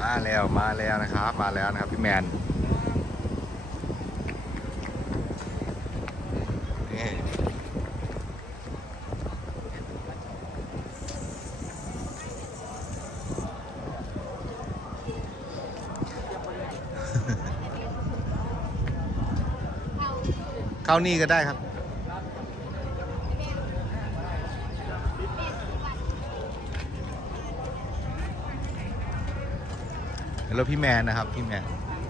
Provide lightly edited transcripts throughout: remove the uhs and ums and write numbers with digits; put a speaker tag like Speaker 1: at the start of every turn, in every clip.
Speaker 1: มาแล้วนะครับพี่แมนนี่เข้านี่ก็ได้ครับแล้วพี่แมนนะครับพี่แมน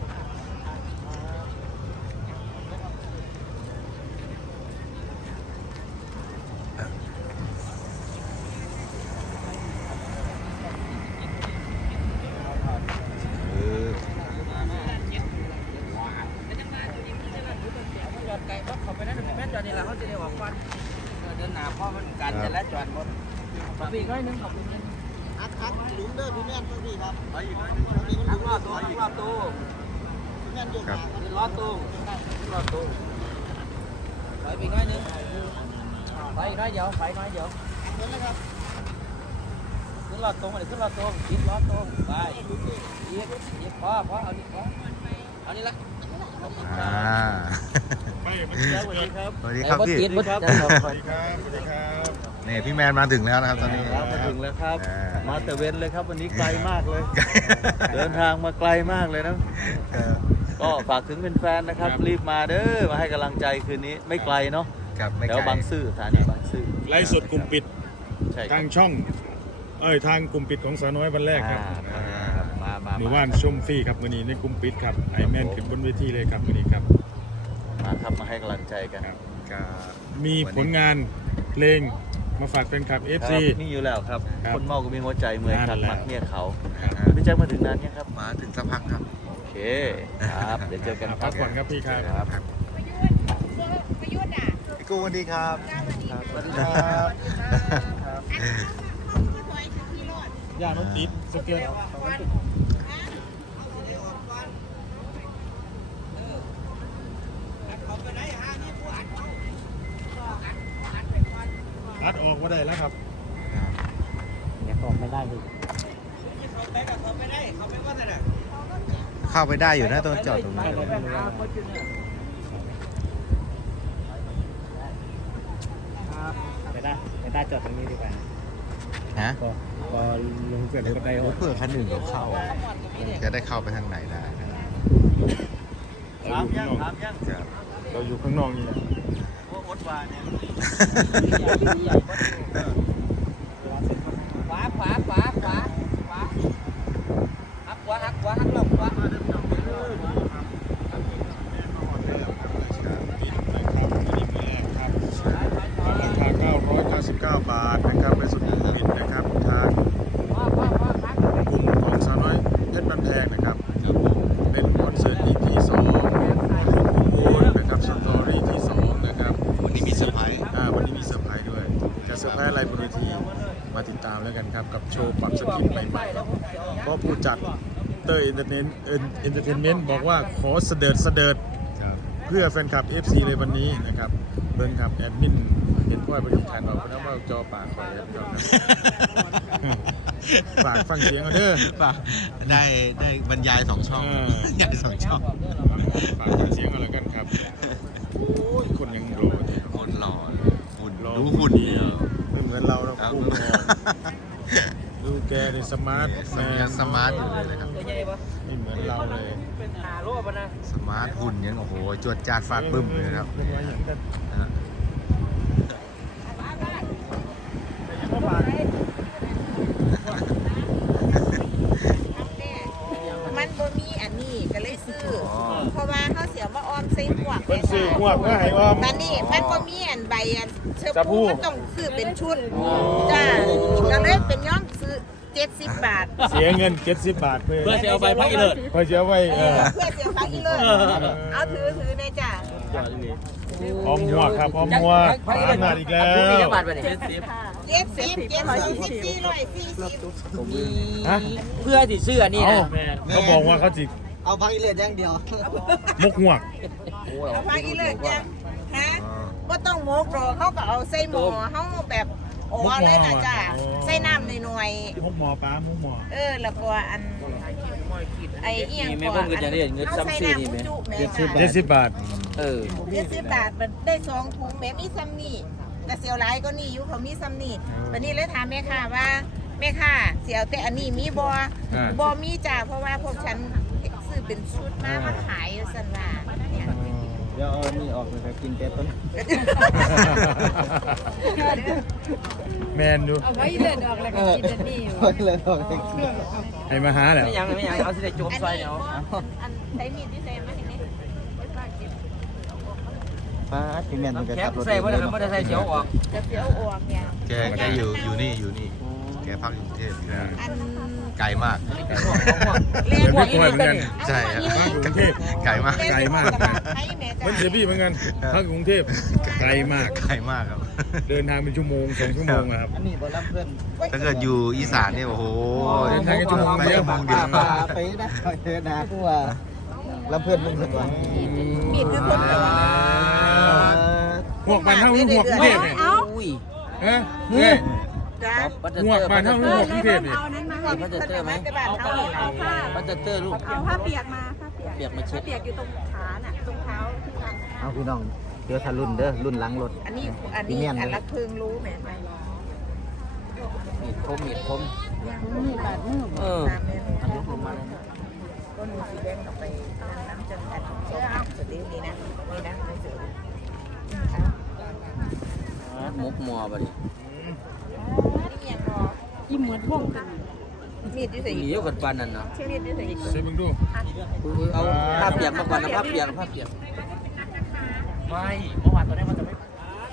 Speaker 2: ไก่ก็เขาไปนั่นแม่จอดนี่แหละเขาจะได้ออกฟันเดินหนาพ่อมันการจะและจอดหมดขอบคุณน้อยนึงขอบคุณอัดหลุมเด้อพี่แม่ตัวพี่ครับไปอีกน้อยนึงอัดรอดตัวพี่แม่ยกขาเป็นรอดตู้ไปอีกน้อยนึงไปอีกน้อยเดียวไปน้อยเดียวขึ้นเลยครับขึ้นรอดตรงเลยขึ้นรอดตรงยิบรอดตรงไปยิบพอเอานี่พอเอานี่ละ
Speaker 1: สวัสดีครับพี่นี่พี่แมนมาถึงแล้วนะครับตอนนี้
Speaker 3: มาถึงแล้วครับมาแต่เว้นเลยครับวันนี้ไกลมากเลยเดินทางมาไกลมากเลยนะก็ฝากถึงแฟนๆนะครับรีบมาเด้อมาให้กำลังใจคืนนี้ไม่ไกลเนาะแถวบางซื่อสถานีบางซื่อ
Speaker 4: ไลฟ์สดกลุ่มปิดทางช่องทางกลุ่มปิดของสาวน้อยวันแรกครับหมู่บ้านชมฟรีครับวันนี้ในกลุ่มปิดครับไอแมนขึ้นบนเวทีเลยครับวันนี้ครับ
Speaker 3: มาครับมาให้กำลังใจกัน
Speaker 4: มีผลงานเพลงมาฝากเป็นครับ FC
Speaker 3: นี่อยู่แล้วครับคนเมาก็มีหัวใจเมื่อยขัดมัดเนี่ยเขาพี่แจ็คมาถึงนานยังครับ
Speaker 1: มาถึงสักพักครับ
Speaker 3: โอเคครับเดี๋ยวเจอกัน
Speaker 4: พักผ่อนครับพี่ครับ
Speaker 1: พี่กู้สวัสดีครับ
Speaker 4: สวัสดีครับย่าน้องติ๊ดสเกลอัดออกมาได้แล้วครับ
Speaker 2: เนี่ยออกไม่ได้เลย
Speaker 1: เข้าไปได้อยู่นะตรงจอดตรงนั้น
Speaker 2: ไม่ได้จอดตรงนี้ดีกว่า
Speaker 1: ฮะ
Speaker 2: พอลงเกิดก็ได้
Speaker 1: เพื่อคันหนึ่งเขาเข้าจะได้เข้าไปทางไหนได้
Speaker 4: เราอยู่ข้างนอกนี่
Speaker 3: อดวาเนี่ย
Speaker 2: ขวาหักขวาลงขวา
Speaker 4: 999 บาทนะครับเป็นสุดคุ้มปิดนะครับทางกลุ่มของสาวน้อยเพชรบ้านแพงนะครับเป็นคอนเสิร์ต EP 2โอนนะครับสตอรี่ที่2นะครับ
Speaker 1: วันนี้มีเซอร์ไพรส์
Speaker 4: วันนี้มีเซอร์ไพรส์ด้วยจะเซอร์ไพรส์อะไรบนเวทีมาติดตามแล้วกันครับกับโชว์ปรับสคริปต์ใหม่ๆเพราะผู้จัดเตอร์เอนเตอร์เทนเมนต์บอกว่าขอเสด็จเพื่อแฟนคลับ FC เลยวันนี้นะครับเบิ้งครับแอดมินเห็นพ่อยบริการเราเพราะว่าจอปากคอยครับฝากฟังเสียงเอาเด้อ
Speaker 1: ฝากได้บรรยาย2 ช่องบรรยาย2 ช่อง
Speaker 4: ฝากฟังเสียงเอาแล้วกันครับโอ้ยคนยังรอ
Speaker 1: คนหล่อหุ่นดูหุ่นนี่
Speaker 4: ไม่เหมือนเรานะพุ่งดูแกในสมาร์ท
Speaker 1: สมาร์ทอยู่เลยนะครับ
Speaker 4: ไม่เหมือนเราเลย
Speaker 1: สมาร์ทหุ่นยังโอ้โหจวดจาดฟาดบึ้มเลยครับ
Speaker 5: มันบ่มีอันนี้ก็เลยซื้อเพราะว่าเขาเสียมาออมใส่หมวก
Speaker 4: เป็นซื้อหมวกก็ให้ออม
Speaker 5: ตอนนี้มันบ่มีอันใบอันเชือกมันต้องซื้อเป็นชุดจ้าก็เลยเป็นย้อมซื้อ70 บาท
Speaker 4: เสียเงิน70 บาทเพื่อ
Speaker 3: จะเอาไปพักอีเลิศ
Speaker 4: เพื่อจะเอาไป
Speaker 5: เพื่อเสียพักอีเลิศเอาถือในจ้า
Speaker 4: ออมหมวกครับออมหมวกงานอีกแล้ว
Speaker 5: เรียก10 740
Speaker 2: เพื่อที่เสื้อนี่นะ
Speaker 4: เขาบอกว่าเขาจิ
Speaker 2: เอาพักอีเลือดอย่างเดียว
Speaker 4: มุกหมวก
Speaker 5: เอาพักอีเลิศยังฮะก็ต้องโมกรอเขาก็เอาใส่หม้อเขาแบบอ๋อเลยนะจ้ะใส่น้ำหน่อย
Speaker 4: ที่มุกหมอป้ามุกหมอ
Speaker 5: ๆแล้วก็อันไอ้เอียง
Speaker 3: มีแม่เบิ่งก็จะได้เงินซ้ำซื้อนี่แม่
Speaker 4: 70 บาท
Speaker 5: 70 บาทมันได้2ถุงแม่มีซ้ำนี่แต่เสียวหลายก็นี่อยู่เขามีซ้ำนี่วันนี้เลยถามแม่ค่ะว่าแม่ค่ะเสียวแต่อันนี้มีบ่มีจ้ะเพราะว่าพวกฉันซื้อเป็นชุดมาขายสั่นว่าเนี่ย
Speaker 2: เดี๋ยวเอานี่ออกเลยครับกินแต่ต้น
Speaker 4: แมนดู
Speaker 6: เอาไว้เดินออกแล้วก็กินอันนี้อยู่
Speaker 2: เลยออกเลย
Speaker 4: ให้มาหาแหละ
Speaker 2: ไม่ยังเอาสิได้โจม
Speaker 5: อัน
Speaker 2: ใส่
Speaker 5: นี้
Speaker 2: เนาะ
Speaker 5: อันใช้มีดที่ใส่มาเห็นไหม
Speaker 2: ป้าพี่แม่มันก็
Speaker 3: แค
Speaker 2: ขั
Speaker 3: บบ
Speaker 2: รถ
Speaker 3: ใส่บ่ได้ครับบ่ได้ใส่เสียวออก
Speaker 5: จะเสียวอวกเนี่ย
Speaker 1: แกอยู่นี่แกพักอยู่กรุงเทพ
Speaker 5: อัน
Speaker 1: ไกลมาก
Speaker 5: เรีย
Speaker 4: เดี๋
Speaker 5: น
Speaker 4: ยว
Speaker 5: พว
Speaker 4: พี่
Speaker 5: ก
Speaker 4: กล้วยเหมือนกัน
Speaker 1: ใช่ครับ
Speaker 4: พักอยู่กรุงเทพ
Speaker 1: ไกลมาก
Speaker 4: ไกลมาก
Speaker 5: ใช้แม่
Speaker 4: เหมือนเสียพี่เหมือนกันพักอยู่กรุงเทพไกลมาก
Speaker 1: ไกลมากครับ
Speaker 4: เดินทางเป็นชั่วโมง2 ชั่วโมงอะครับ
Speaker 2: อันนี้บ่รับเพื่อน
Speaker 1: ถ้าเกิดอยู่อีสานเนี่ยโอ้โห
Speaker 4: เดินทางแค่ชั่วโมง
Speaker 1: ไป
Speaker 4: เดียว
Speaker 1: ชั่วโมงเดียว
Speaker 2: ป้าไปนะเดินนะกูว่ารับเพื่อนมึงสักวัน
Speaker 5: มีดคือคนแต่ว่า
Speaker 4: หวกมันเท่าหรือหวกกรุงเทพเนี่ย
Speaker 3: อุ้ย
Speaker 4: ฮะเฮ้ย
Speaker 5: จ้า
Speaker 3: บัตเตอร์
Speaker 4: หว
Speaker 3: เต
Speaker 4: ก
Speaker 3: อร์
Speaker 4: มันเท่าหรือหวกกรุงเทพเนี่ย
Speaker 6: เอานั้นมา
Speaker 3: บัตเตอร์เตอร์ไหม
Speaker 5: เอาผ้า
Speaker 3: บัตเตอร์เตอร์ลูก
Speaker 6: เอาผ้าเปียกมาผ้าเปียก
Speaker 3: เปียกมาเช็ด
Speaker 6: ผ้าเปียกอยู่ตรงขาน่ะตรงเท้าที่ทำ
Speaker 2: เอาพี่น้องเดี๋ยวทะลุนเด้อรุ่นหลังรถ
Speaker 5: อันนี้อันละครึ่งรู้ไหม
Speaker 3: มีดคม
Speaker 6: มือบาดมือ
Speaker 3: เออ
Speaker 5: ตามแม่ยกลงมาเลยก็หนูสีแดงออกไปน้ำจังกันสุดนี้นี่นะนี่นะไม่เจอ
Speaker 3: มุกมัวบ่ดิ
Speaker 5: นี่ยังรอ
Speaker 6: ยิ้มเหมือนวงกัน
Speaker 5: มีดที่ใส่
Speaker 3: มีอยู่กันปานนั้นเนาะ
Speaker 5: มีดที่ใส่
Speaker 4: เซฟมึงดู
Speaker 3: เอาผ้าเปียกมาก่อนนะผ้าเปียกไม่เมื่อวานตัวนี้มันจะไม่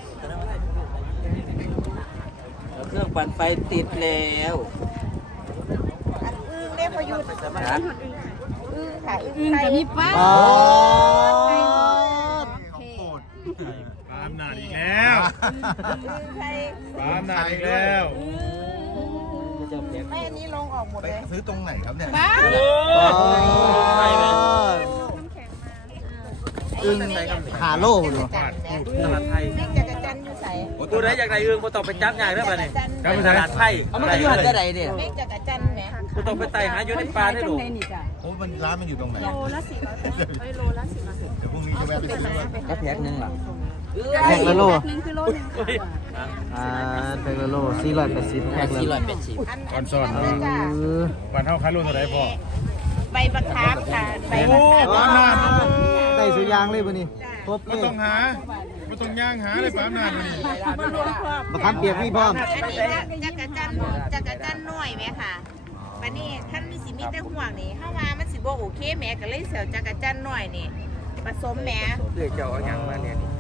Speaker 3: เครื่องปั่นไฟติดแล้ว
Speaker 5: อันอึ้งได้พอยุด
Speaker 3: นะ
Speaker 5: อึ้งค่ะอึ้
Speaker 6: อึ้
Speaker 5: ง
Speaker 6: ง
Speaker 5: ไท
Speaker 6: กั
Speaker 5: ย
Speaker 6: บมีป้า
Speaker 2: อ๋อ
Speaker 4: ปามนาดอีกแล้ว
Speaker 5: อึ้งไทย
Speaker 4: ปามนาดอีกแล้ว
Speaker 5: ไม่อันนี้ลงออกหมดเลย
Speaker 1: ซื้อตรงไหนครับเนี่ย
Speaker 6: ป้า
Speaker 2: อึ้งขาโล่หนู
Speaker 5: จันแม่นี่จักรจันอยู่ใส่
Speaker 3: ตัวไหนจากไหนอึ้งมาต้องไปจับใหญ่ได้ป่ะเนี่ย
Speaker 4: ครับไม่ใช่
Speaker 3: ตลาดไทยเอามันอยู่ที่ไหนเนี่ย
Speaker 5: เมฆจักรจันแม่
Speaker 3: กูต้องไปไต่หาอยู่ในป่าได้ดู
Speaker 6: ในนี่จ้ะ
Speaker 1: โอ้มันร้านมันอยู่ตรงไหน
Speaker 6: โลละ400โลละ400
Speaker 1: เดี๋ยวพรุ่งนี้จะแวะไปซื้อก่อน
Speaker 3: ก็แพ็คนึงล่ะ
Speaker 2: แพ็คละโล
Speaker 6: นึงคือโลนึง
Speaker 2: แพ็คละโล480แพ็คละ
Speaker 3: 480
Speaker 5: อันนี้จ้ะ
Speaker 4: วันเท่าคันรุ่นเท่าไหร่พ่อ
Speaker 5: ใบมะขามค่ะใบมะขาม
Speaker 2: ได้สุยางเลยบ่นี่ครบเล
Speaker 4: ไม่
Speaker 2: ย
Speaker 4: ต้องหาไม่ต้องย่างหาเลยปามนาดมันนี่
Speaker 2: มะขามเปียกมีพร้อม
Speaker 5: อันนี้จักรจันน้อยไหมค่ะวันนี้ขั้นมีสิมีแต่ห่วงนี่ถ้าว่ามันสิบ่โอเคแม่ก็เลยเสียวจักรจันน้อยนี่ผสมแม่
Speaker 3: เดี๋ยวเจ้าเอาอย่างมาเนี่ย